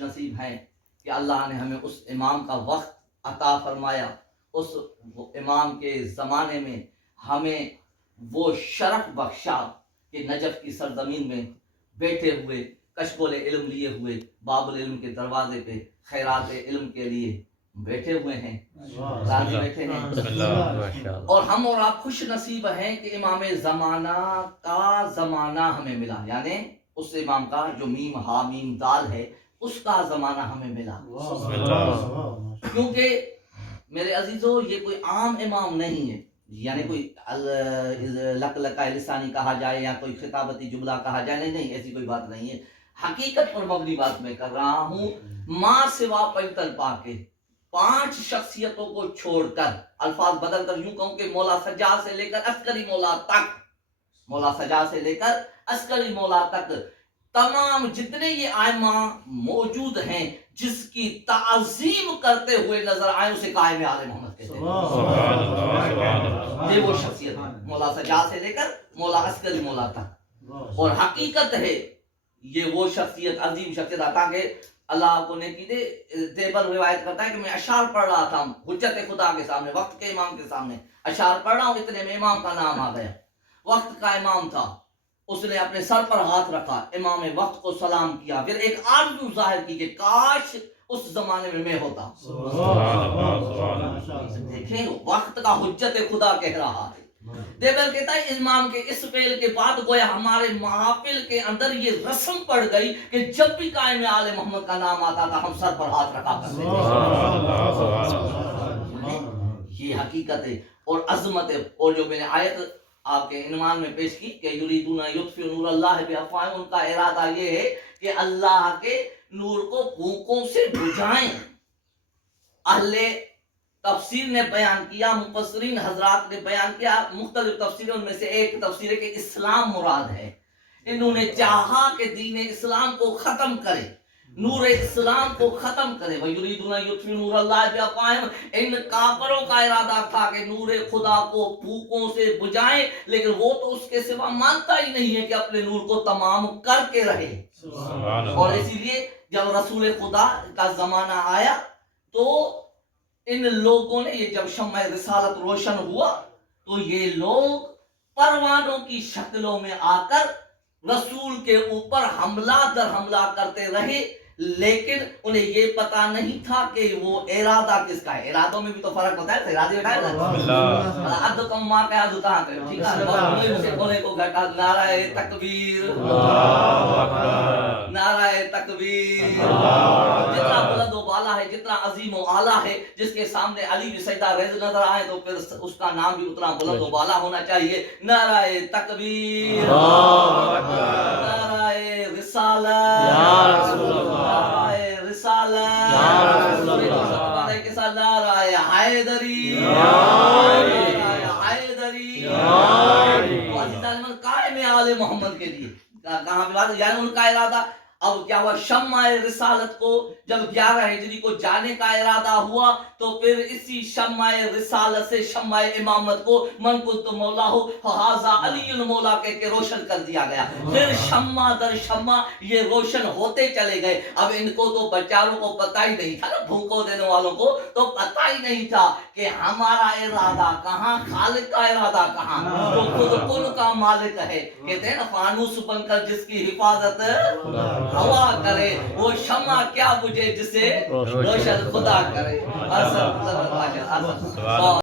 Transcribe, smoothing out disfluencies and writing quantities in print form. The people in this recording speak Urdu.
خوش نصیب ہیں کہ اللہ نے ہمیں اس امام کا وقت عطا فرمایا، اس امام کے زمانے میں ہمیں وہ شرف بخشا کہ نجف کی سرزمین میں بیٹھے ہوئے کشکول علم لیے ہوئے باب العلم کے دروازے پہ خیرات علم کے لیے بیٹھے ہوئے ہیں، راضی بیٹھے ہیں، اور ہم اور آپ خوش نصیب ہیں کہ امام زمانہ کا زمانہ ہمیں ملا، یعنی اس امام کا جو میم ہا میم دال ہے اس کا زمانہ ہمیں ملا، کیونکہ میرے عزیزو یہ کوئی عام امام نہیں ہے، یعنی کوئی لک لکا لسانی کہا جائے یا کوئی خطابتی جملہ کہا جائے، نہیں نہیں، ایسی کوئی بات نہیں ہے، حقیقت پر مبنی بات میں کر رہا ہوں۔ ماں سوا پنتل پا کے 5 شخصیتوں کو چھوڑ کر، الفاظ بدل کر یوں کہوں کہ مولا سجاد سے لے کر عسکری مولا تک، مولا سجاد سے لے کر عسکری مولا تک تمام جتنے یہ ائمہ موجود ہیں جس کی تعظیم کرتے ہوئے نظر آئے اسے قائم آل محمد کہتے ہیں۔ یہ وہ شخصیت ہے مولا سجاد سے لے کر مولا عسکری مولا تک، اور حقیقت ہے یہ وہ شخصیت عظیم شخصیت عطا کہ اللہ کو نیکی دے۔ دیبر روایت کرتا ہے کہ میں اشعار پڑھ رہا تھا حجت خدا کے سامنے، وقت کے امام کے سامنے اشعار پڑھ رہا ہوں، اتنے میں امام کا نام آ گیا، وقت کا امام تھا، اس نے اپنے سر پر ہاتھ رکھا، امام وقت کو سلام کیا، پھر ایک آرزو ظاہر کی کہ کاش اس زمانے میں ہوتا۔ دیکھیں وقت کا حجت خدا کہہ رہا ہے۔ دیبر کہتا ہے امام کے اس فعل کے بعد گویا ہمارے محافل کے اندر یہ رسم پڑ گئی کہ جب بھی قائم آل محمد کا نام آتا تھا ہم سر پر ہاتھ رکھا کرتے تھے۔ یہ حقیقت ہے اور عظمت ہے، اور جو میں نے آیت آپ کے عنوان میں پیش کی کہ یریدون یطفئوا نور اللہ بافواہہم، ان کا ارادہ یہ ہے کہ اللہ کے نور کو پھونکوں سے بجھائیں۔ اہل تفسیر نے بیان کیا، مفسرین حضرات نے بیان کیا مختلف تفسیروں میں سے ایک تفسیر ہے کہ اسلام مراد ہے، انہوں نے چاہا کہ دین اسلام کو ختم کرے، نور اسلام کو ختم کرے۔ وَيُرِيدُونَ يُطْفِئُوا نُورَ اللَّهِ بِأَفْوَاهِهِمْ، ان کافروں کا ارادہ تھا کہ نور خدا کو پھونکوں سے بجھائیں، لیکن وہ تو اس کے سوا مانتا ہی نہیں ہے کہ اپنے نور کو تمام کر کے رہے۔ اور اسی لیے جب رسول خدا کا زمانہ آیا تو ان لوگوں نے، یہ جب شمع رسالت روشن ہوا تو یہ لوگ پروانوں کی شکلوں میں آ کر رسول کے اوپر حملہ در حملہ کرتے رہے، لیکن انہیں یہ پتا نہیں تھا کہ وہ ارادہ کس کا ہے۔ ارادوں میں بھی تو فرق ہوتا ہے، ارادے اٹھائے نا عد کم ماں کا عد کہاں کرے، ٹھیک ہے، اسے ہونے کو گھٹا۔ نعرہ تکبیر، نعرہ تکبیر، جتنا بلند و بالا ہے، جتنا عظیم و اعلیٰ ہے، جس کے سامنے علی بھی سجدہ ریز نظر آئے تو پھر اس کا نام بھی اتنا بلند و بالا ہونا چاہیے۔ نعرہ تکبیر، نعرہ رسالت، نعرہ رسالت، نعرہ حیدری، نعرہ حیدری، قائم آل محمد کے لیے کہاں پہ بات، یعنی ان کا ارادہ اب کیا ہوا، شمع رسالت کو جب 11 ہجری کو جانے کا ارادہ ہوا تو پھر اسی شمع رسالت سے شمع امامت کو من کنت مولاہ فہذا علی المولا کہہ کے روشن کر دیا گیا۔ پھر شمع در شمع یہ روشن ہوتے چلے گئے۔ اب ان کو تو بچاروں کو پتہ ہی نہیں تھا نا، بھوکوں دینے والوں کو تو پتہ ہی نہیں تھا کہ ہمارا ارادہ کہاں، خالق کا ارادہ کہاں، جو خود کن کا مالک ہے۔ کہتے ہیں نا فانوس بن کر جس کی حفاظت ہوا کرے، وہ شمع کیا بجھے جسے روشن خدا کرے۔